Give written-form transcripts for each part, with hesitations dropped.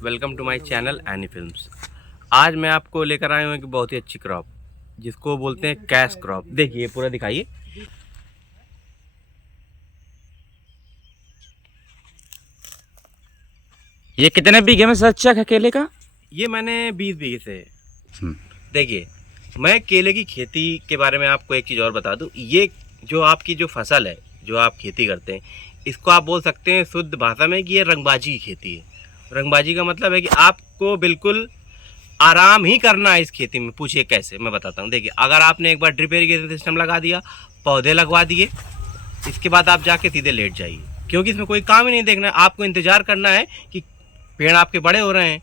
Welcome to my channel any films. आज मैं आपको लेकर आया हूँ एक बहुत ही अच्छी क्रॉप जिसको बोलते हैं कैश क्रॉप। देखिए पूरा दिखाइए। ये कितने बीघे में सर चक है केले का? ये मैंने 20 बीघे से। देखिए मैं केले की खेती के बारे में आपको एक चीज़ और बता दूँ। ये जो आपकी जो फसल है, जो आप खेती करते हैं, इसको आप बोल सकते हैं शुद्ध भाषा में कि ये रंगबाजी की खेती है। रंगबाजी का मतलब है कि आपको बिल्कुल आराम ही करना है इस खेती में। पूछिए कैसे, मैं बताता हूँ। देखिए अगर आपने एक बार ड्रिप इरिगेशन सिस्टम लगा दिया, पौधे लगवा दिए, इसके बाद आप जाके सीधे लेट जाइए, क्योंकि इसमें कोई काम ही नहीं देखना है। आपको इंतज़ार करना है कि पेड़ आपके बड़े हो रहे हैं।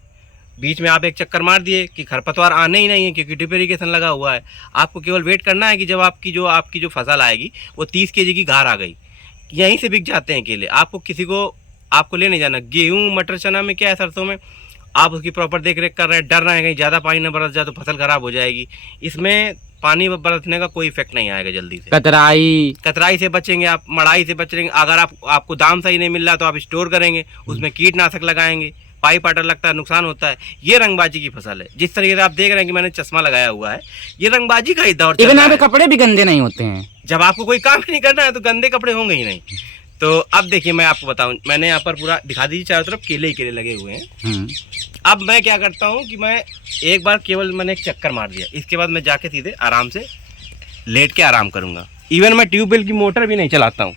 बीच में आप एक चक्कर मार दिए कि खरपतवार आने ही नहीं है क्योंकि ड्रिप इरिगेशन लगा हुआ है। आपको केवल वेट करना है कि जब आपकी जो फसल आएगी वो 30 kg की घार आ गई, यहीं से बिक जाते हैं केले। आपको ले नहीं जाना। गेहूँ, मटर, चना में क्या है, सरसों में आप उसकी प्रॉपर देख रेख कर रहे हैं, डर रहे हैं कहीं ज़्यादा पानी न बरस जाए तो फसल खराब हो जाएगी। इसमें पानी बरसने का कोई इफेक्ट नहीं आएगा जल्दी से। कतराई से बचेंगे आप, मड़ाई से बचेंगे। अगर आपको दाम सही नहीं मिल रहा तो आप स्टोर करेंगे, उसमें कीटनाशक लगाएंगे, पाइप वाटर लगता है, नुकसान होता है। ये रंगबाजी की फसल है। जिस तरीके से आप देख रहे हैं कि मैंने चश्मा लगाया हुआ है, ये रंगबाजी का ही दौर चल रहा है। कपड़े भी गंदे नहीं होते हैं। जब आपको कोई काम नहीं करना है तो गंदे कपड़े होंगे ही नहीं। तो अब देखिए मैं आपको बताऊं, मैंने यहाँ पर पूरा दिखा दीजिए, चारों तरफ केले ही केले लगे हुए हैं। अब मैं क्या करता हूँ कि मैं एक बार केवल मैंने एक चक्कर मार दिया, इसके बाद मैं जाके सीधे आराम से लेट के आराम करूँगा। इवन मैं ट्यूबवेल की मोटर भी नहीं चलाता हूँ।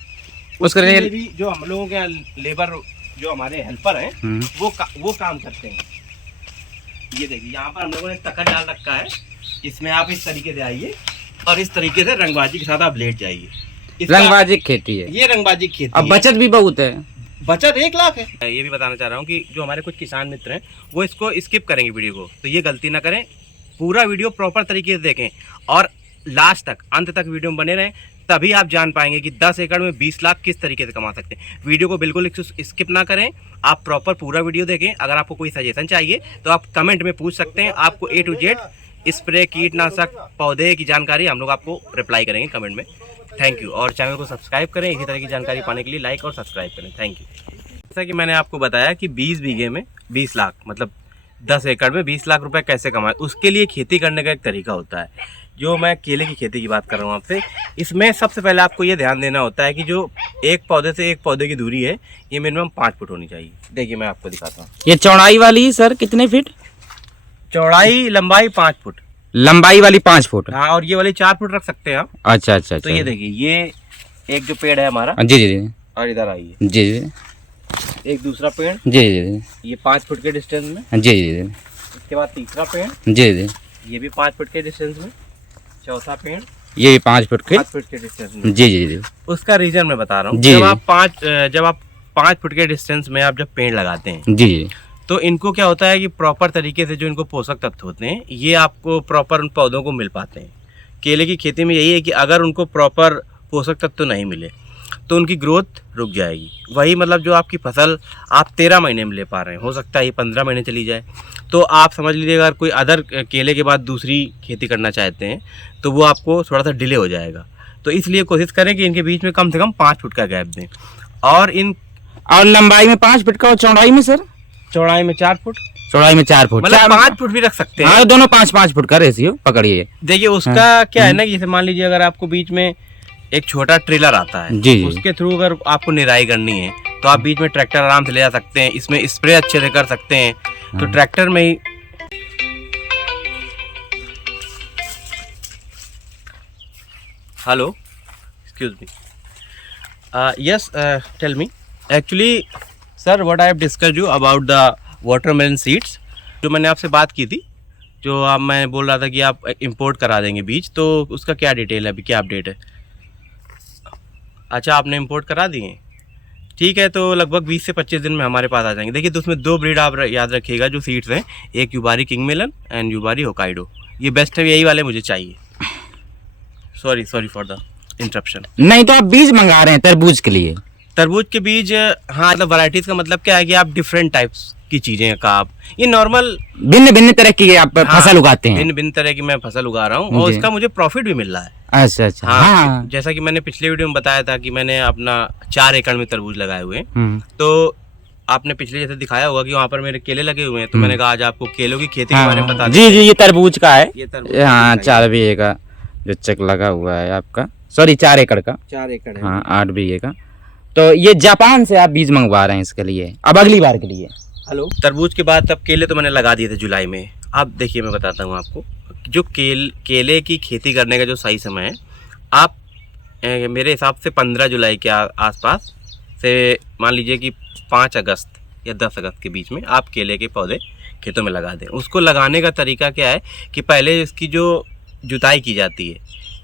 उसके लिए भी जो हम लोगों के लेबर, जो हमारे हेल्पर हैं, वो काम करते हैं। ये देखिए यहाँ पर हम लोगों ने तखत डाल रखा है, इसमें आप इस तरीके से आइए और इस तरीके से रंगबाजी के साथ आप लेट जाइए। रंगबाजी खेती है ये, रंगबाजी खेती। अब बचत भी बहुत है, बचत 1 लाख है। ये भी बताना चाह रहा हूँ कि जो हमारे कुछ किसान मित्र हैं वो इसको स्किप करेंगे वीडियो को, तो ये गलती ना करें। पूरा वीडियो प्रॉपर तरीके से देखें और लास्ट तक, अंत तक वीडियो में बने रहें, तभी आप जान पाएंगे कि 10 एकड़ में 20 लाख किस तरीके से कमा सकते हैं। वीडियो को बिल्कुल स्किप ना करें, आप प्रॉपर पूरा वीडियो देखें। अगर आपको कोई सजेशन चाहिए तो आप कमेंट में पूछ सकते हैं। आपको A to Z स्प्रे, कीटनाशक, पौधे की जानकारी हम लोग आपको रिप्लाई करेंगे कमेंट में। Thank you. और चैनल को सब्सक्राइब करें, इसी तरह की जानकारी पाने के लिए लाइक और सब्सक्राइब करें। Thank you. जैसा कि मैंने आपको बताया कि 20 बीघे में 20 लाख मतलब 10 एकड़ में 20 लाख रुपए कैसे कमाए, उसके लिए खेती करने का एक तरीका होता है। जो मैं केले की खेती की बात कर रहा हूँ आपसे, इसमें सबसे पहले आपको ये ध्यान देना होता है कि जो एक पौधे से एक पौधे की दूरी है, ये मिनिमम 5 फुट होनी चाहिए। देखिए मैं आपको दिखाता हूँ। ये चौड़ाई वाली सर कितने फीट? चौड़ाई लंबाई 5 फुट, लंबाई वाली 5 फुट। हाँ, और ये वाली 4 फुट रख सकते हैं आप। अच्छा। तो ये देखिए, ये एक जो पेड़ है हमारा, जी, और इधर आइए, जी, एक दूसरा पेड़, जी, ये 5 फुट के डिस्टेंस में। जी, इसके बाद तीसरा पेड़, जी, ये भी 5 फुट के डिस्टेंस में। चौथा पेड़, ये 5 फुट के डिस्टेंस में। जी। उसका रीजन मैं बता रहा हूँ। जब आप 5 फुट के डिस्टेंस में आप जब पेड़ लगाते हैं, जी, तो इनको क्या होता है कि प्रॉपर तरीके से जो इनको पोषक तत्व होते हैं, ये आपको प्रॉपर उन पौधों को मिल पाते हैं। केले की खेती में यही है कि अगर उनको प्रॉपर पोषक तत्व नहीं मिले तो उनकी ग्रोथ रुक जाएगी। वही मतलब जो आपकी फसल आप 13 महीने में ले पा रहे हैं, हो सकता है ये 15 महीने चली जाए। तो आप समझ लीजिए अगर कोई अदर केले के बाद दूसरी खेती करना चाहते हैं तो वो आपको थोड़ा सा डिले हो जाएगा। तो इसलिए कोशिश करें कि इनके बीच में कम से कम 5 फुट का गैप दें। और लंबाई में 5 फुट का और चौड़ाई में सर? चौड़ाई में 4 फुट, चौड़ाई में 4 फुट, मतलब 5 फुट भी रख सकते हैं। हाँ, दोनों 5-5 फुट का रेशियो पकड़िए। देखिए उसका क्या है ना कि जैसे मान लीजिए अगर आपको बीच में एक छोटा ट्रेलर आता है, जी, उसके थ्रू अगर आपको निराई करनी है तो आप बीच में ट्रैक्टर आराम से ले जा सकते हैं। इसमें स्प्रे अच्छे से कर सकते हैं, तो ट्रैक्टर में ही। Hello, excuse me, yes, tell me. Actually sir, what I have discussed you about the watermelon seeds. जो मैंने आपसे बात की थी, जो मैं बोल रहा था कि आप इंपोर्ट करा देंगे बीज, तो उसका क्या डिटेल है, अभी क्या अपडेट है? अच्छा, आपने इंपोर्ट करा दिए। ठीक है, तो लगभग 20 से 25 दिन में हमारे पास आ जाएंगे। देखिए तो उसमें 2 ब्रीड आप याद रखिएगा जो सीड्स हैं, एक Yubari king melon and Yubari Hokkaido. ये बेस्ट है, यही वाले मुझे चाहिए। Sorry for the interruption. नहीं तो आप बीज मंगा रहे हैं तरबूज के लिए? तरबूज के बीज, हाँ, मतलब वैरायटीज का मतलब क्या है कि आप डिफरेंट टाइप्स की चीजें का आप ये नॉर्मल भिन्न तरह की आप फसल उगाते हैं? भिन्न तरह की मैं फसल उगा रहा हूँ और इसका मुझे प्रॉफिट भी मिल रहा है। अच्छा। हाँ। जैसा कि मैंने पिछले वीडियो में बताया था कि मैंने अपना 4 एकड़ में तरबूज लगाए हुए हैं। तो आपने पिछले जैसे दिखाया होगा कि वहाँ पर मेरे केले लगे हुए हैं, तो मैंने कहा आज आपको केलों की खेती के बारे में बता जी जी, ये तरबूज का है। ये तरबूज हाँ 4 बीघे का जो चक लगा हुआ है आपका, सॉरी 4 एकड़ का। 4 एकड़ है। हाँ 8 बीघे का। तो ये जापान से आप बीज मंगवा रहे हैं इसके लिए, अब अगली बार के लिए। हेलो, तरबूज के बाद तब केले तो मैंने लगा दिए थे जुलाई में। अब देखिए मैं बताता हूँ आपको जो केले की खेती करने का जो सही समय है, आप मेरे हिसाब से 15 जुलाई के आसपास से मान लीजिए कि 5 अगस्त या 10 अगस्त के बीच में आप केले के पौधे खेतों में लगा दें। उसको लगाने का तरीका क्या है कि पहले इसकी जो जुताई की जाती है,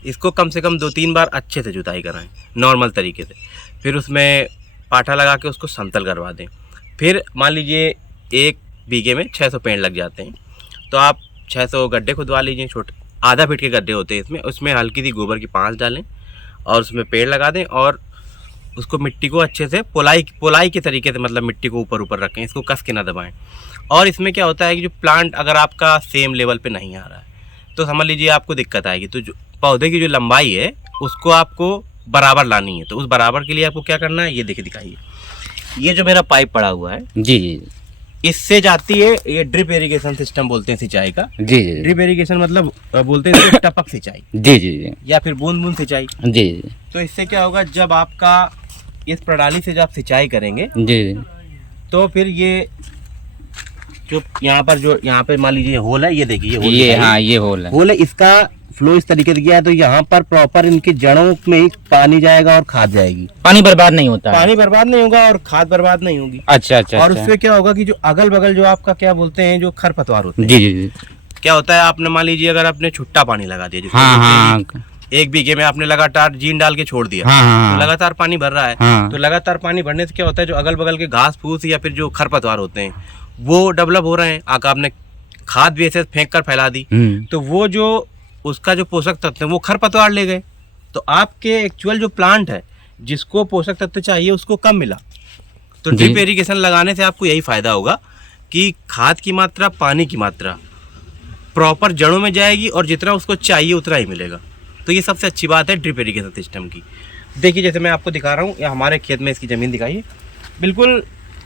इसको कम से कम 2-3 बार अच्छे से जुताई कराएं नॉर्मल तरीके से। फिर उसमें पाठा लगा के उसको समतल करवा दें। फिर मान लीजिए 1 बीघे में 600 पेड़ लग जाते हैं, तो आप 600 गड्ढे खुदवा लीजिए, छोटे आधा फीट के गड्ढे होते हैं इसमें। उसमें हल्की सी गोबर की पांच डालें और उसमें पेड़ लगा दें और उसको मिट्टी को अच्छे से पोलाई के तरीके से, मतलब मिट्टी को ऊपर ऊपर रखें, इसको कस के ना दबाएं। और इसमें क्या होता है कि जो प्लांट अगर आपका सेम लेवल पे नहीं आ रहा है तो समझ लीजिए आपको दिक्कत आएगी। तो जो पौधे की जो लंबाई है उसको आपको बराबर लानी है। तो उस बराबर के लिए आपको क्या करना है, ये देखिए दिखाइए, ये जो मेरा पाइप पड़ा हुआ है जी जी, इससे जाती है, ये ड्रिप इरिगेशन सिस्टम बोलते हैं सिंचाई का। जी जी, ड्रिप इरिगेशन मतलब बोलते हैं इसको टपक सिंचाई जी जी, या फिर बूंद बूंद सिंचाई। जी जी, तो इससे क्या होगा, जब आपका इस प्रणाली से जब आप सिंचाई करेंगे जी, तो फिर ये जो यहाँ पर मान लीजिए होल है, ये देखिए ये होल, ये हाँ ये होल है, इसका फ्लो इस तरीके से गया है। तो यहाँ पर प्रॉपर इनकी जड़ों में ही पानी जाएगा और खाद जाएगी। पानी बर्बाद नहीं होता है। पानी बर्बाद नहीं होगा और खाद बर्बाद नहीं होगी। अच्छा अच्छा, और उससे क्या होगा कि जो अगल बगल जो आपका क्या बोलते हैं जो खरपतवार होते हैं, जी जी जी, क्या होता है, आपने मान लीजिए अगर आपने छुट्टा पानी लगा दिया, जिसमें हाँ हाँ, 1 बीघे में आपने लगातार जीन डाल के छोड़ दिया, हाँ, तो लगातार पानी भर रहा है। हाँ, तो लगातार पानी भरने से क्या होता है, जो अगल बगल के घास फूस या फिर जो खरपतवार होते हैं वो डेवलप हो रहे हैं। आका आपने खाद भी ऐसे फेंक कर फैला दी, तो वो जो उसका जो पोषक तत्व है वो खरपतवार ले गए। तो आपके एक्चुअल जो प्लांट है जिसको पोषक तत्व चाहिए उसको कम मिला। तो ड्रिप इरिगेशन लगाने से आपको यही फायदा होगा कि खाद की मात्रा, पानी की मात्रा प्रॉपर जड़ों में जाएगी और जितना उसको चाहिए उतना ही मिलेगा। तो ये सबसे अच्छी बात है ड्रिप इरिगेशन सिस्टम की। देखिए जैसे मैं आपको दिखा रहा हूँ, या हमारे खेत में इसकी ज़मीन दिखाइए, बिल्कुल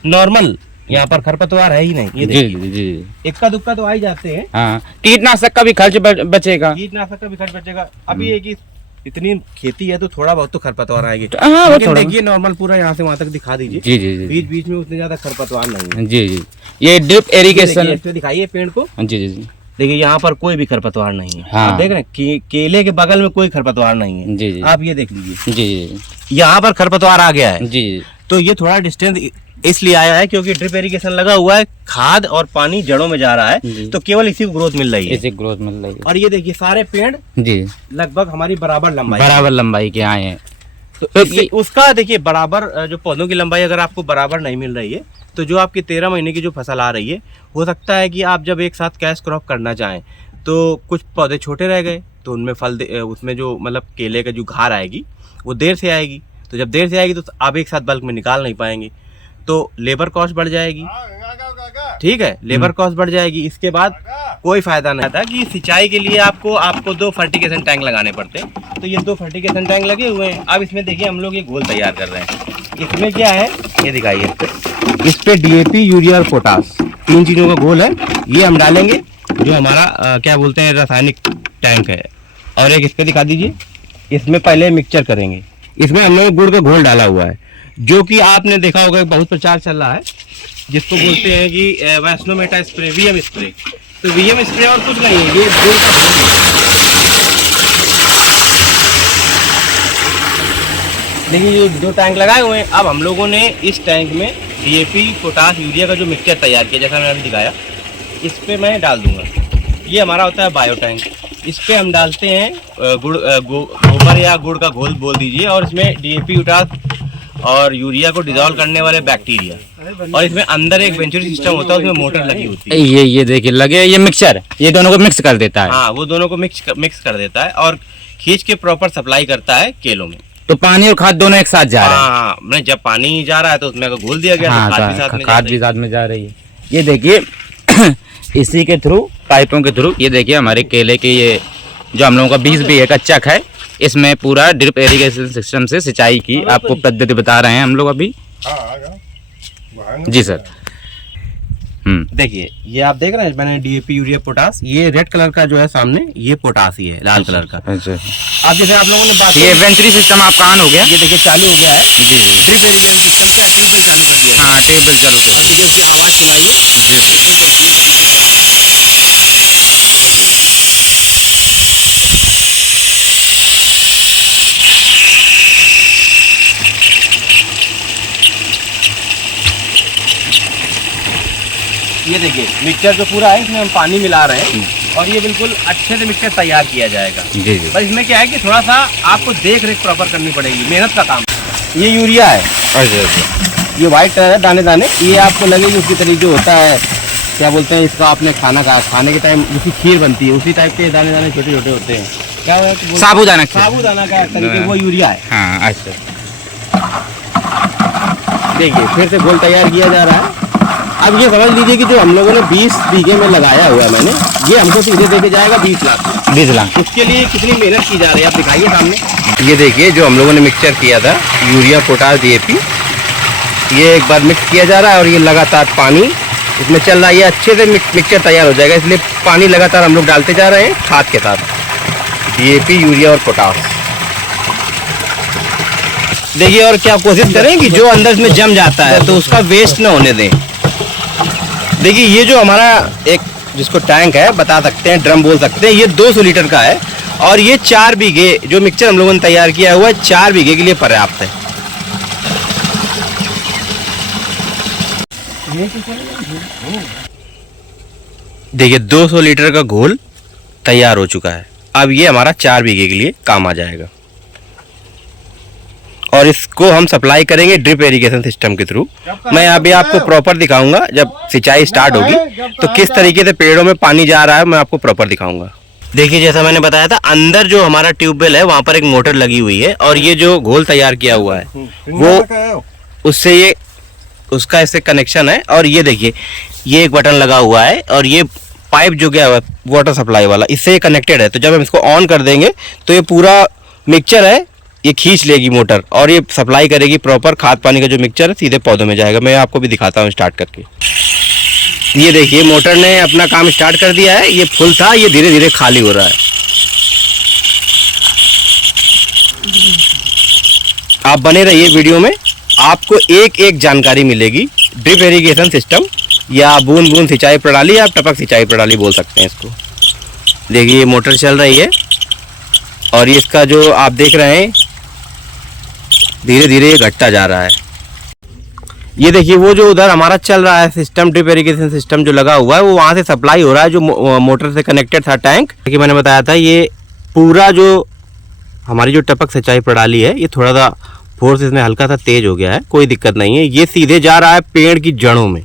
नॉर्मल, यहाँ पर खरपतवार है ही नहीं। ये देखिए जी, इक्का दुक्का तो आ ही जाते हैं। हाँ, कीटनाशक का भी खर्च बचेगा। कीटनाशक का भी खर्च बचेगा। अभी ये कि इतनी खेती है तो थोड़ा बहुत तो खरपतवार आएंगे। हाँ, वो थोड़ा देखिए नॉर्मल पूरा यहाँ से वहाँ तक दिखा दीजिए। जी जी जी, बीच बीच में उतने ज्यादा खरपतवार नहीं है। जी जी, ये ड्रिप इरिगेशन दिखाइए पेड़ को। जी जी जी, देखिए यहाँ पर कोई भी खरपतवार नहीं है। हाँ, आप देख रहे हैं केले के बगल में कोई खरपतवार नहीं है। जी जी, आप ये देख लीजिए, जी जी, यहाँ पर खरपतवार आ गया है। जी, तो ये थोड़ा डिस्टेंस इसलिए आया है क्योंकि ड्रिप इरिगेशन लगा हुआ है, खाद और पानी जड़ों में जा रहा है, तो केवल इसी को ग्रोथ मिल रही है, इसी ग्रोथ मिल रही है। और ये देखिए सारे पेड़ जी लगभग हमारी बराबर लंबाई के आए हैं। तो उसका देखिए बराबर जो पौधों की लंबाई अगर आपको बराबर नहीं मिल रही है तो जो आपकी 13 महीने की जो फसल आ रही है, हो सकता है कि आप जब एक साथ कैश क्रॉप करना चाहें तो कुछ पौधे छोटे रह गए तो उनमें उसमें जो मतलब केले का जो घार आएगी वो देर से आएगी। तो जब देर से आएगी तो आप एक साथ बल्क में निकाल नहीं पाएंगे, तो लेबर कॉस्ट बढ़ जाएगी। ठीक है, लेबर कॉस्ट बढ़ जाएगी। इसके बाद कोई फायदा नहीं था कि सिंचाई के लिए आपको 2 फर्टिगेशन टैंक लगाने पड़ते हैं। तो ये 2 फर्टिगेशन टैंक लगे हुए हैं। अब इसमें देखिए हम लोग ये घोल तैयार कर रहे हैं। इसमें क्या है ये दिखाइए, इस पे DAP, यूरिया और पोटास 3 चीज़ों का घोल है। ये हम डालेंगे जो हमारा क्या बोलते हैं रासायनिक टैंक है। और एक इस पे दिखा दीजिए, इसमें पहले मिक्सचर करेंगे। इसमें हम लोग गुड़ का घोल डाला हुआ है, जो कि आपने देखा होगा बहुत प्रचार चल रहा है, जिसको बोलते हैं कि वैस्नोमेटा स्प्रे, VM स्प्रे। तो VM स्प्रे और कुछ नहीं है, ये गुड़ का घोल है। देखिए ये 2 टैंक लगाए हुए हैं। अब हम लोगों ने इस टैंक में DAP, पोटास, यूरिया का जो मिक्सचर तैयार किया, जैसा मैंने अभी दिखाया, इस पे मैं डाल दूंगा। ये हमारा होता है बायो टैंक। इस पे हम डालते हैं गोबर या गुड़ का घोल बोल दीजिए, और इसमें DAP, पोटास और यूरिया को डिजोल्व करने वाले बैक्टीरिया, और इसमें अंदर एक वेंचुरी सिस्टम होता है, उसमें मोटर लगी होती है। ये देखिए लगे, ये मिक्सचर ये दोनों को मिक्स कर देता है। हाँ, वो दोनों को मिक्स कर देता है और खींच के प्रॉपर सप्लाई करता है केलों में। तो पानी और खाद दोनों एक साथ जा रहे हैं। हाँ, मैंने जब पानी जा रहा है तो उसमें अगर घोल दिया गया, हाँ, तो खाद भी साथ में जा रही है। ये देखिए इसी के थ्रू, पाइपों के थ्रू, ये देखिए हमारे केले के ये जो हम लोगों का 20 बीघे का चक है, इसमें पूरा ड्रिप इरिगेशन सिस्टम से सिंचाई की आपको पद्धति बता रहे हैं हम लोग अभी। जी सर। देखिए ये आप देख रहे हैं मैंने डीएपी यूरिया पोटास, ये रेड कलर का जो है सामने ये पोटास ही है, लाल कलर का। अच्छा। अब जैसे आप लोगों ने बात ये वेंट्री सिस्टम आपका ऑन हो गया? ये देखिए चालू हो गया है। जी जी। ड्रिप इरिगेशन सिस्टम क्या ट्यूबवेल चालू कर दिया है। हाँ ट्यूबवेल चालू कर अब देखिए इसकी आवाज सुनाइए। ये देखिए मिक्सचर जो पूरा है इसमें हम पानी मिला रहे हैं और ये बिल्कुल अच्छे से मिक्सचर तैयार किया जाएगा। जी जी। बस इसमें क्या है कि थोड़ा सा आपको देख रेख प्रॉपर करनी पड़ेगी, मेहनत का काम। ये यूरिया है। अच्छा अच्छा। ये व्हाइट कलर है, दाने दाने, ये आपको लगेगी उसकी तरीके जो होता है क्या बोलते हैं इसका, आपने खाने के टाइम जिसकी खीर बनती है उसी टाइप के दाने दाने छोटे छोटे होते हैं। क्या है साबूदाना का तरीके, वो यूरिया है। हाँ अच्छा। देखिए फिर से घोल तैयार किया जा रहा है। अब ये समझ लीजिए कि जो हम लोगों ने 20 बीघे में लगाया हुआ है मैंने, ये हमको सीधे देके जाएगा 20 लाख। 20 लाख। उसके लिए कितनी मेहनत की जा रही है आप दिखाइए सामने। ये देखिए जो हम लोगों ने मिक्सचर किया था यूरिया पोटास डीएपी, ये एक बार मिक्स किया जा रहा है और ये लगातार पानी इसमें चल रहा है। ये अच्छे से मिक्सचर तैयार हो जाएगा, इसलिए पानी लगातार हम लोग डालते जा रहे हैं खाद के साथ, डीएपी यूरिया और पोटास। देखिए और क्या कोशिश करें कि जो अंदर में जम जाता है तो उसका वेस्ट ना होने दें। देखिए ये जो हमारा एक जिसको टैंक है बता सकते हैं, ड्रम बोल सकते हैं, ये 200 लीटर का है और ये 4 बीघे जो मिक्सचर हम लोगों ने तैयार किया हुआ है 4 बीघे के लिए पर्याप्त है। देखिए 200 लीटर का घोल तैयार हो चुका है। अब ये हमारा 4 बीघे के लिए काम आ जाएगा और इसको हम सप्लाई करेंगे ड्रिप इरिगेशन सिस्टम के थ्रू। मैं अभी आपको प्रॉपर दिखाऊंगा जब सिंचाई स्टार्ट होगी तो किस तरीके से पेड़ों में पानी जा रहा है, मैं आपको प्रॉपर दिखाऊंगा। देखिए जैसा मैंने बताया था अंदर जो हमारा ट्यूबवेल है वहां पर एक मोटर लगी हुई है और ये जो घोल तैयार किया हुआ है वो उससे ये उसका इससे कनेक्शन है। और ये देखिए ये एक बटन लगा हुआ है और ये पाइप जो गया हुआ है वाटर सप्लाई वाला, इससे ये कनेक्टेड है। तो जब हम इसको ऑन कर देंगे तो ये पूरा मिक्सचर है ये खींच लेगी मोटर और ये सप्लाई करेगी प्रॉपर खाद पानी का जो मिक्सचर है सीधे पौधों में जाएगा। मैं आपको भी दिखाता हूँ स्टार्ट करके। ये देखिए मोटर ने अपना काम स्टार्ट कर दिया है, ये फुल था, ये धीरे धीरे खाली हो रहा है। आप बने रहिए वीडियो में, आपको एक एक जानकारी मिलेगी ड्रिप इरिगेशन सिस्टम या बूंद बूंद सिंचाई प्रणाली या टपक सिंचाई प्रणाली बोल सकते हैं इसको। देखिए ये मोटर चल रही है और ये इसका जो आप देख रहे हैं धीरे धीरे घटता जा रहा है। ये देखिए वो जो उधर हमारा चल रहा है सिस्टम ड्रिप इरिगेशन सिस्टम जो लगा हुआ है वो वहाँ से सप्लाई हो रहा है जो मोटर से कनेक्टेड था टैंक। कि मैंने बताया था ये पूरा जो हमारी जो टपक सिंचाई प्रणाली है ये थोड़ा सा फोर्स इसमें हल्का सा तेज हो गया है, कोई दिक्कत नहीं है। ये सीधे जा रहा है पेड़ की जड़ों में,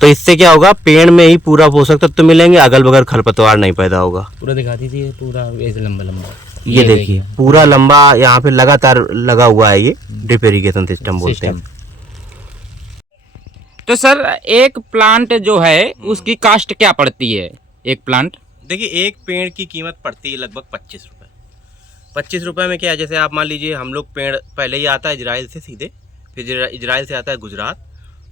तो इससे क्या होगा पेड़ में ही पूरा पोषक तत्व मिलेंगे, अगल बगल खरपतवार नहीं पैदा होगा। पूरा दिखा दीजिए, पूरा ऐसे लंबा लंबा ये देखिए पूरा लंबा यहाँ पे लगातार लगा हुआ है, ये ड्रिप इरिगेशन सिस्टम बोलते हैं। तो सर एक प्लांट जो है उसकी कास्ट क्या पड़ती है एक प्लांट? देखिए एक पेड़ की कीमत पड़ती है लगभग 25 रुपये। 25 रुपये में क्या है, जैसे आप मान लीजिए हम लोग पेड़ पहले ही आता है इजराइल से सीधे, फिर इजराइल से आता है गुजरात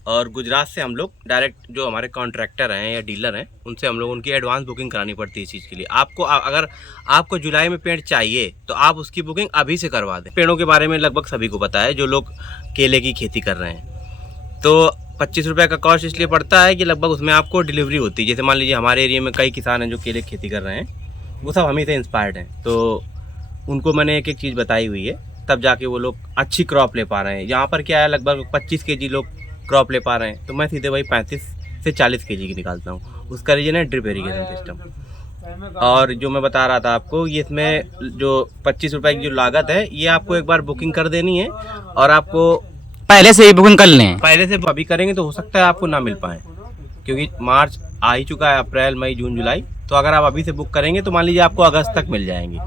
और गुजरात से हम लोग डायरेक्ट जो हमारे कॉन्ट्रैक्टर हैं या डीलर हैं उनसे हम लोग उनकी एडवांस बुकिंग करानी पड़ती है इस चीज़ के लिए। आपको अगर आपको जुलाई में पेड़ चाहिए तो आप उसकी बुकिंग अभी से करवा दें। पेड़ों के बारे में लगभग सभी को पता है जो लोग केले की खेती कर रहे हैं। तो 25 रुपये का कॉस्ट इसलिए पड़ता है कि लगभग उसमें आपको डिलीवरी होती है। जैसे मान लीजिए हमारे एरिया में कई किसान हैं जो केले की खेती कर रहे हैं, वो सब हम ही से इंस्पायर्ड हैं, तो उनको मैंने एक एक चीज़ बताई हुई है, तब जाके वो लोग अच्छी क्रॉप ले पा रहे हैं। यहाँ पर क्या है लगभग 25 kg लोग क्रॉप ले पा रहे हैं, तो मैं सीधे वही 35 से 40 kg की निकालता हूँ। उसका रीजन है ड्रिप इरिगेशन सिस्टम। और जो मैं बता रहा था आपको, ये इसमें जो 25 रुपये की जो लागत है ये आपको एक बार बुकिंग कर देनी है और आपको पहले से ही बुकिंग कर लें। पहले से अभी करेंगे तो हो सकता है आपको ना मिल पाए, क्योंकि मार्च आ ही चुका है, अप्रैल मई जून जुलाई, तो अगर आप अभी से बुक करेंगे तो मान लीजिए आपको अगस्त तक मिल जाएंगी।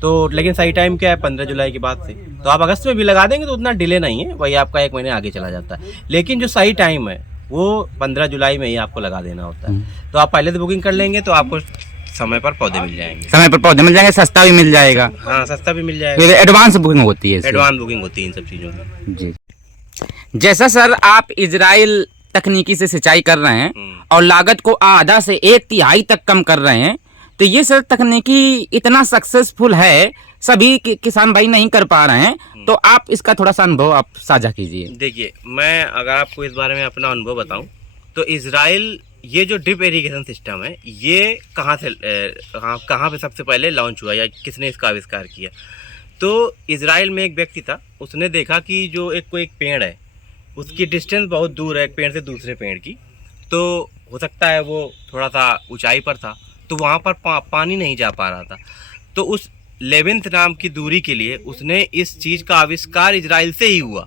तो लेकिन सही टाइम क्या है 15 जुलाई के बाद से, तो आप अगस्त में भी लगा देंगे तो उतना डिले नहीं है, वही आपका 1 महीने आगे चला जाता है। लेकिन जो सही टाइम है वो 15 जुलाई में ही आपको लगा देना होता है। तो आप पहले से बुकिंग कर लेंगे तो आपको समय पर पौधे मिल जाएंगे। समय पर पौधे मिल जाएंगे, सस्ता भी मिल जाएगा। हाँ सस्ता भी मिल जाएगा। फिर एडवांस बुकिंग होती है, एडवांस बुकिंग होती है इन सब चीज़ों में। जी जैसा सर आप इजराइल तकनीकी से सिंचाई कर रहे हैं और लागत को आधा से 1/3 तक कम कर रहे हैं, तो ये सर तकनीकी इतना सक्सेसफुल है, सभी किसान भाई नहीं कर पा रहे हैं, तो आप इसका थोड़ा सा अनुभव आप साझा कीजिए। देखिए, मैं अगर आपको इस बारे में अपना अनुभव बताऊं तो इजराइल ये जो ड्रिप इरिगेशन सिस्टम है ये कहाँ पे सबसे पहले लॉन्च हुआ या किसने इसका आविष्कार किया। तो इजराइल में एक व्यक्ति था, उसने देखा कि जो कोई एक पेड़ है उसकी डिस्टेंस बहुत दूर है एक पेड़ से दूसरे पेड़ की, तो हो सकता है वो थोड़ा सा ऊंचाई पर था, तो वहाँ पर पानी नहीं जा पा रहा था। तो उस लेवेंथ नाम की दूरी के लिए उसने इस चीज़ का आविष्कार इजराइल से ही हुआ।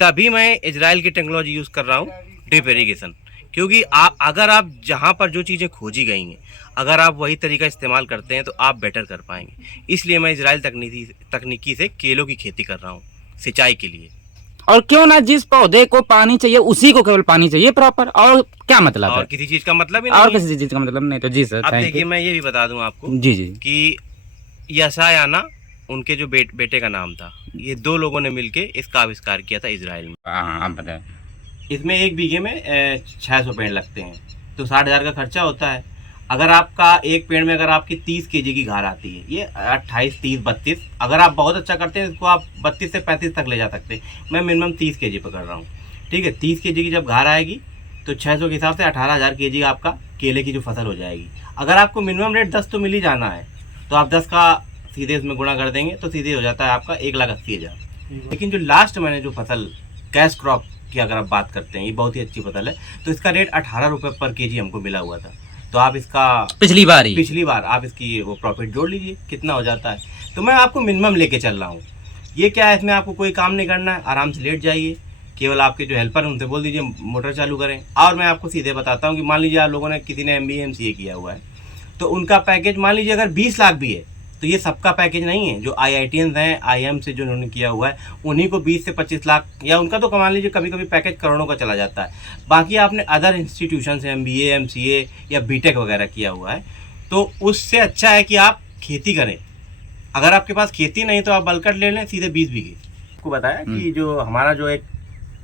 तभी मैं इजराइल की टेक्नोलॉजी यूज़ कर रहा हूँ, ड्रिप इरिगेशन, क्योंकि अगर आप जहाँ पर जो चीज़ें खोजी गई हैं अगर आप वही तरीका इस्तेमाल करते हैं तो आप बेटर कर पाएंगे। इसलिए मैं इजराइल तकनीकी से केलों की खेती कर रहा हूँ सिंचाई के लिए। और क्यों ना जिस पौधे को पानी चाहिए उसी को केवल पानी चाहिए प्रॉपर, और क्या मतलब और है? किसी चीज का मतलब ही नहीं, और किसी चीज का मतलब नहीं। तो जी सर, अब देखिए मैं ये भी बता दूं आपको जी जी कि यशायाना उनके जो बेटे का नाम था, ये 2 लोगों ने मिलके इसका आविष्कार किया था इजराइल में। हाँ आप बताएं। इसमें 1 बीघे में 600 पेड़ लगते हैं, तो 60,000 का खर्चा होता है। अगर आपका एक पेड़ में अगर आपकी 30 kg की घार आती है, ये 28, 30, 32, अगर आप बहुत अच्छा करते हैं इसको आप 32 से 35 तक ले जा सकते हैं। मैं मिनिमम 30 kg पकड़ रहा हूँ, ठीक है। 30 kg की जब घार आएगी तो 600 के हिसाब से 18,000 kg आपका केले की जो फसल हो जाएगी। अगर आपको मिनिमम रेट 10 तो मिल ही जाना है, तो आप 10 का सीधे इसमें गुणा कर देंगे तो सीधे हो जाता है आपका 1,80,000। लेकिन जो लास्ट मैंने जो फसल कैश क्रॉप की अगर आप बात करते हैं, ये बहुत ही अच्छी फसल है, तो इसका रेट 18 रुपये पर kg हमको मिला हुआ था। तो आप इसका पिछली बार आप इसकी वो प्रॉफिट जोड़ लीजिए कितना हो जाता है। तो मैं आपको मिनिमम लेके चल रहा हूँ। ये क्या है, इसमें आपको कोई काम नहीं करना है, आराम से लेट जाइए, केवल आपके जो हेल्पर हैं उनसे बोल दीजिए मोटर चालू करें। और मैं आपको सीधे बताता हूँ कि मान लीजिए आप लोगों ने किसी ने MBA MCA किया हुआ है, तो उनका पैकेज मान लीजिए अगर 20 लाख भी है, तो ये सबका पैकेज नहीं है। जो IITians हैं, IIM से जो उन्होंने किया हुआ है, उन्हीं को 20 से 25 लाख या उनका तो मान लीजिए कभी कभी पैकेज करोड़ों का चला जाता है। बाकी आपने अदर इंस्टीट्यूशन से MBA MCA या BTech वगैरह किया हुआ है, तो उससे अच्छा है कि आप खेती करें। अगर आपके पास खेती नहीं तो आप बलकट ले लें सीधे 20 बीघे। आपको बताया कि जो हमारा जो एक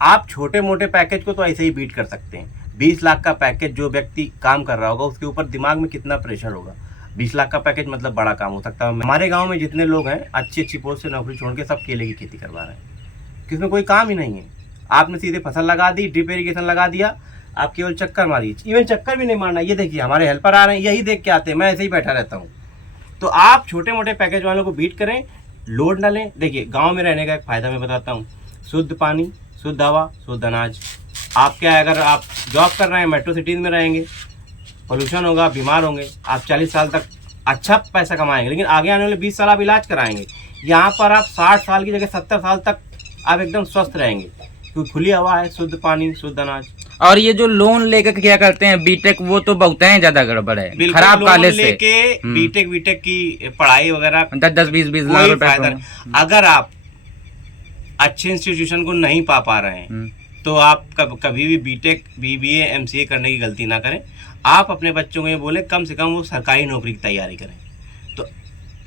आप छोटे मोटे पैकेज को तो ऐसे ही बीट कर सकते हैं। 20 लाख का पैकेज जो व्यक्ति काम कर रहा होगा उसके ऊपर दिमाग में कितना प्रेशर होगा। 20 लाख का पैकेज मतलब बड़ा काम हो सकता है। हमारे गांव में जितने लोग हैं अच्छी पोस्ट से नौकरी छोड़ के सब केले की खेती करवा रहे हैं, किसमें कोई काम ही नहीं है। आपने सीधे फसल लगा दी, ड्रिप इरिगेशन लगा दिया, आप केवल चक्कर मारिए, इवन चक्कर भी नहीं मारना। ये देखिए हमारे हेल्पर आ रहे हैं, यही देख के आते हैं, मैं ऐसे ही बैठा रहता हूँ। तो आप छोटे मोटे पैकेज वालों को बीट करें, लोड ना लें। देखिए गाँव में रहने का एक फ़ायदा मैं बताता हूँ, शुद्ध पानी, शुद्ध हवा, शुद्ध अनाज। आप क्या है, अगर आप जॉब कर रहे हैं मेट्रो सिटीज़ में रहेंगे, पोल्यूशन होगा, बीमार होंगे, आप 40 साल तक अच्छा पैसा कमाएंगे, लेकिन आगे आने वाले 20 साल आप इलाज कराएंगे। यहाँ पर आप 60 साल की जगह 70 साल तक आप एकदम स्वस्थ रहेंगे, क्योंकि खुली हवा है, शुद्ध पानी, शुद्ध अनाज। और ये जो लोन लेकर क्या करते हैं बीटेक, वो तो बहुत है ज्यादा गड़बड़ है, खराब कॉलेज से लेके बीटेक की पढ़ाई वगैरह 10-20 लाख रुपए। अगर आप अच्छे इंस्टीट्यूशन को नहीं पा रहे हैं तो आप कभी भी बीटेक BBA MCA करने की गलती ना करें। आप अपने बच्चों को ये बोले कम से कम वो सरकारी नौकरी की तैयारी करें। तो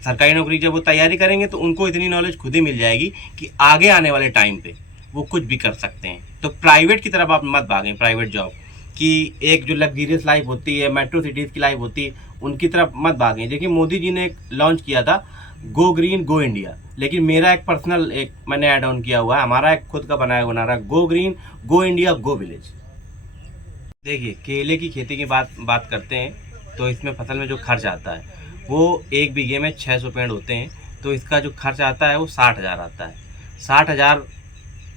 सरकारी नौकरी जब वो तैयारी करेंगे तो उनको इतनी नॉलेज खुद ही मिल जाएगी कि आगे आने वाले टाइम पे वो कुछ भी कर सकते हैं। तो प्राइवेट की तरफ आप मत भागें, प्राइवेट जॉब की एक जो लग्जरियस लाइफ होती है, मेट्रो सिटीज़ की लाइफ होती है, उनकी तरफ मत भागें। देखिए मोदी जी ने एक लॉन्च किया था गो ग्रीन गो इंडिया, लेकिन मेरा एक पर्सनल एक मैंने ऐड ऑन किया हुआ है, हमारा एक खुद का बनाया हुआ नारा go green go India go village. देखिए केले की खेती की बात करते हैं तो इसमें फसल में जो खर्च आता है वो 1 बीघे में 600 पेड़ होते हैं, तो इसका जो खर्च आता है वो 60,000 आता है। 60,000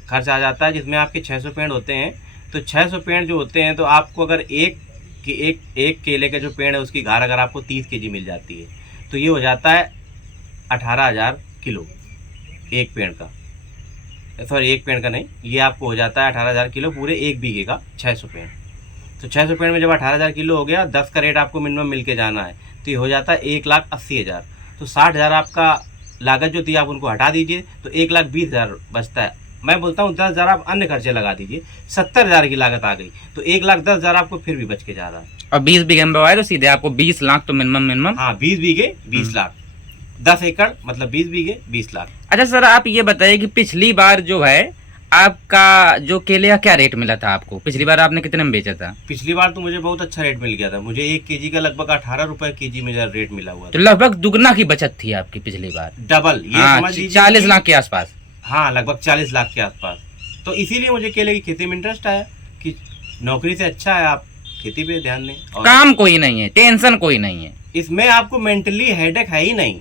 खर्च आ जाता है, जिसमें आपके 600 पेड़ होते हैं। तो 600 पेड़ जो होते हैं तो आपको अगर एक केले का जो पेड़ है उसकी घार अगर आपको 30 kg मिल जाती है तो ये हो जाता है 18,000 किलो एक पेड़ का। सॉरी एक पेड़ का नहीं, ये आपको हो जाता है 18,000 किलो पूरे 1 बीघे का 600 पेड़। तो 600 पेड़ में जब 18,000 किलो हो गया, 10 का रेट आपको मिनिमम मिल के जाना है, तो ये हो जाता है 1,80,000। तो 60,000 आपका लागत जो थी आप उनको हटा दीजिए तो 1,20,000 बचता है। मैं बोलता हूँ 10,000 आप अन्य खर्चे लगा दीजिए, 70,000 की लागत आ गई तो 1,10,000 आपको फिर भी बच के जा रहा है। और 20 बीघे में बोवाए तो सीधे आपको 20 लाख तो मिनिमम। हाँ 20 बीघे 20 लाख, 10 एकड़ मतलब 20 बीघे 20 लाख। अच्छा सर आप ये बताइए कि पिछली बार जो है आपका जो केले का क्या रेट मिला था आपको? पिछली बार आपने कितने में बेचा था? पिछली बार तो मुझे बहुत अच्छा रेट मिल गया था, मुझे 1 केजी का लगभग 18 रुपए केजी मेरा रेट मिला हुआ तो था। लगभग दुगना की बचत थी आपकी पिछली बार। डबल, ये हाँ, समझ लीजिए 40 कि- लाख के आसपास। हाँ, लगभग 40 लाख के आसपास। तो इसीलिए मुझे केले की खेती में इंटरेस्ट आया कि नौकरी से अच्छा है आप खेती पे ध्यान दें। और काम कोई नहीं है, टेंशन कोई नहीं है। इसमें आपको मेंटली हेडेक है ही नहीं।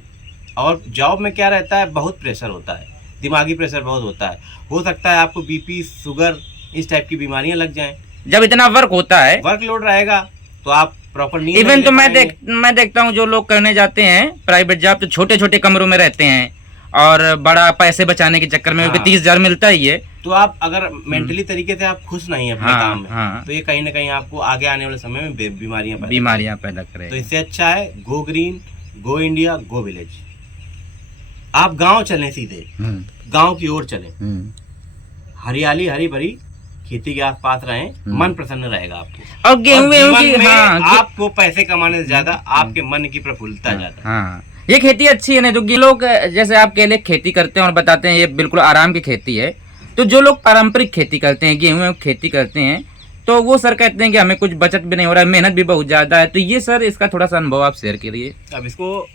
और जॉब में क्या रहता है, बहुत प्रेशर होता है, दिमागी प्रेशर बहुत होता है। हो सकता है आपको बीपी, शुगर, इस टाइप की बीमारियां लग जाएं। जब इतना वर्क होता है, वर्कलोड रहेगा तो आप प्रॉपर नींद इवन नहीं तो ले पाएंगे। मैं देखता हूँ जो लोग करने जाते हैं प्राइवेट जॉब, तो छोटे छोटे कमरों में रहते हैं और बड़ा पैसे बचाने के चक्कर में, हाँ। 30,000 मिलता ही है। तो आप अगर मेंटली तरीके से आप खुश नहीं है अपने हाँ, काम में, हाँ। तो ये कहीं ना कहीं आपको आगे आने वाले समय में बीमारियां पैदा तो करेगा। इससे अच्छा है go green, go India, go village. आप गांव चलें, सीधे गांव की ओर चलें, हरियाली हरी भरी खेती के आसपास रहें, मन प्रसन्न रहेगा आपको। और गेहूं और वेहूं जीवन की, में हाँ, आपको पैसे कमाने से ज्यादा आपके मन की प्रफुल्लता ज्यादा। हाँ, ये खेती अच्छी है। नहीं तो लोग जैसे आप केले खेती करते हैं और बताते हैं ये बिल्कुल आराम की खेती है, तो जो लोग पारंपरिक खेती करते हैं, गेहूं की खेती करते हैं, तो वो सर कहते हैं कि हमें कुछ बचत भी नहीं हो रहा है, मेहनत भी बहुत ज्यादा है। तो ये सर इसका थोड़ा सा अनुभव आप शेयर करिए। अब इसको